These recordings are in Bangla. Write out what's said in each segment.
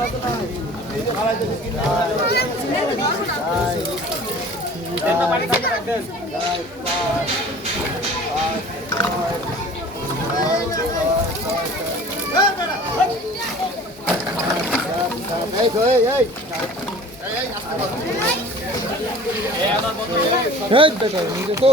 এই দেখো নিজে তো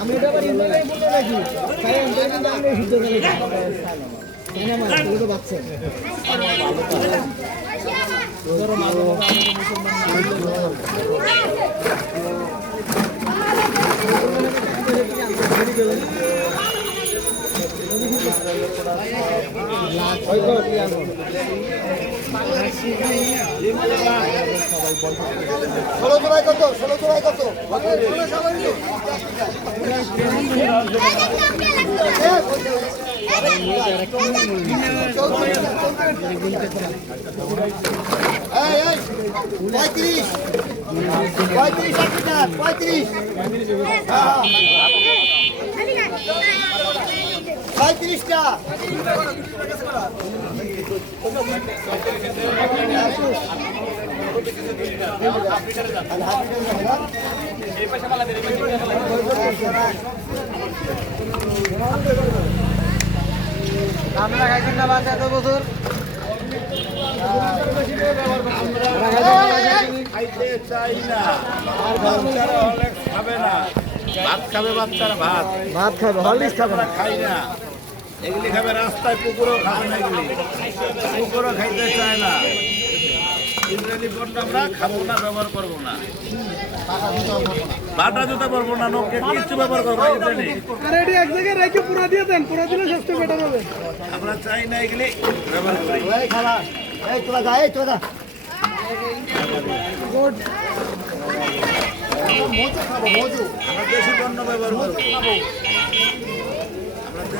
আমি এটা আবার না মা তুই তো বাচ্চা ষোলো জোড়ায় কত ষোলো জোড়ায় কত পঁয়ত্রিশ পঁয়ত্রিশ পঁয়ত্রিশ পঁয়ত্রিশটা আমরা খাইছেন না বাচ্চা এত বছর খাইতে চাই না বাচ্চারা অনেক খাবে না ভাত খাবে বাচ্চারা ভাত। ভাত খাবে হরলিক্স খাবে আমরা খাই না। এগুলি খাবে রাস্তায় পুকুরও খাবে না এগুলি। পুকুরও খাইতে চায় না। ইন্দ্রাণী পণ্য আমরা খাব না ব্যবহার করব না। বাটা জুতা পরবো না কিচ্ছু ব্যবহার করব না আর এটি এক জায়গায় রেখে পুরো দিয়ে দেন পুরো দিলে স্বাস্থ্য বেটার হবে। আমরা চাই না এগুলি ব্যবহার করি। এই খালা এই তোলা যা এই তোলা যা। মজু খাব মজু আমরা দেশি পণ্য ব্যবহার করব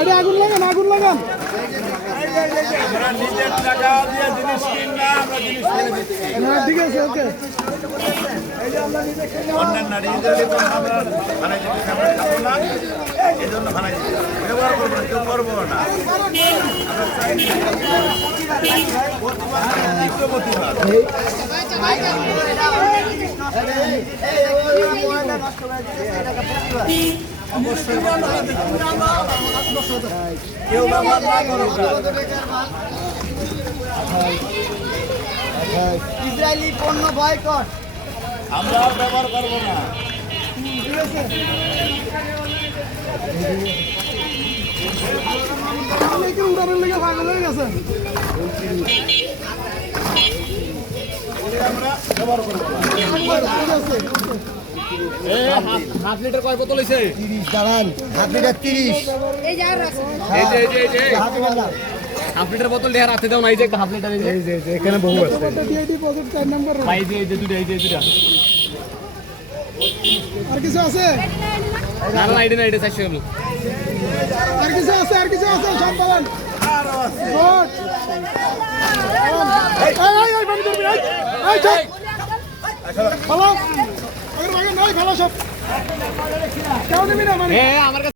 এটা। আগুন লাগান আগুন লাগান ঠিক আছে ওকে অন্যান্য নারী ইসরায়েলি পণ্য আমরা ভাড়াই দিচ্ছি আমরা খাব না এই জন্য ভাড়াই দিচ্ছি ব্যবহার করব না কেউ করব না। কেউ ব্যবহার করুক ইসরায়েলি পণ্য বয়কট আমরা ব্যবহার করব না। হয়ে হাফ লিটার কয় বোতল হয়েছে গেলাম হাফ লিটার এই যে এখানে বহু আছে ভাই যে এই যে দুটো এই আর কিছু আছে না না এটা না এটা চারশো গেল আর কিছু আছে আর কিছু আছে সব নয় ভালো? সব। কেউ নিবি না মানে? আমার কাছে